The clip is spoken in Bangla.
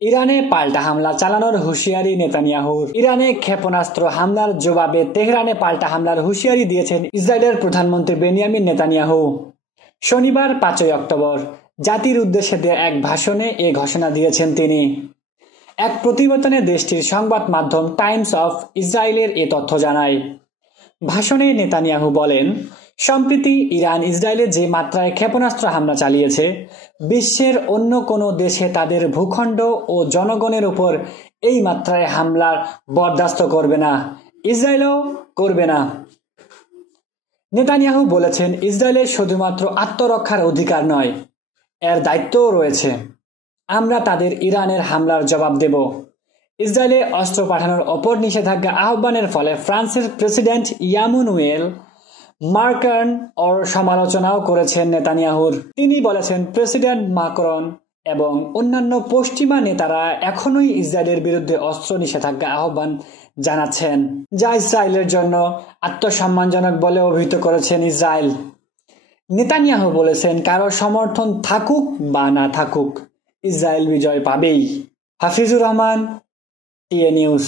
ইরানে পাল্টা হামলা চালানোর হুঁশিয়ারি নেতানিয়াহুর। ইরানে ক্ষেপণাস্ত্র হামলার জবাবে তেহরানে পাল্টা হামলার হুঁশিয়ারি দিয়েছেন ইসরায়েলের প্রধানমন্ত্রী বেনিয়ামিন নেতানিয়াহু। শনিবার 5 অক্টোবর জাতির উদ্দেশ্যে দেয়া এক ভাষণে এ ঘোষণা দিয়েছেন তিনি। এক প্রতিবেদনে দেশটির সংবাদ মাধ্যম টাইমস অফ ইসরায়েলের এ তথ্য জানায়। ভাষণে নেতানিয়াহু বলেন, সম্প্রতি ইরান ইসরায়েলে যে মাত্রায় ক্ষেপণাস্ত্র হামলা চালিয়েছে, বিশ্বের অন্য কোনো দেশে তাদের ভূখণ্ড ও জনগণের উপর এই মাত্রায় হামলার বরদাস্ত করবে না, ইসরায়েলও করবে না। নেতানিয়াহু বলেছেন, ইসরায়েলের শুধুমাত্র আত্মরক্ষার অধিকার নয়, এর দায়িত্বও রয়েছে। আমরা তাদের ইরানের হামলার জবাব দেব। ইসরায়েলে অস্ত্র পাঠানোর ওপর নিষেধাজ্ঞা আহ্বানের ফলে ফ্রান্সের প্রেসিডেন্ট ইয়ামানুয়েল মাক্রন ওর সমালোচনাও করেছেন নেতানিয়াহুর। তিনি বলেছেন, প্রেসিডেন্ট মাক্রন এবং অন্যান্য পশ্চিমা নেতারা এখনোই ইসরায়েলের বিরুদ্ধে অস্ত্র নিষেধাজ্ঞা আহ্বান জানাচ্ছেন, যা ইসরায়েলের জন্য আত্মসম্মানজনক বলে অভিহিত করেছেন ইসরায়েল। নেতানিয়াহু বলেছেন, কারো সমর্থন থাকুক বা না থাকুক, ইসরায়েল বিজয় পাবেই। Hafizur Rahman, TA news.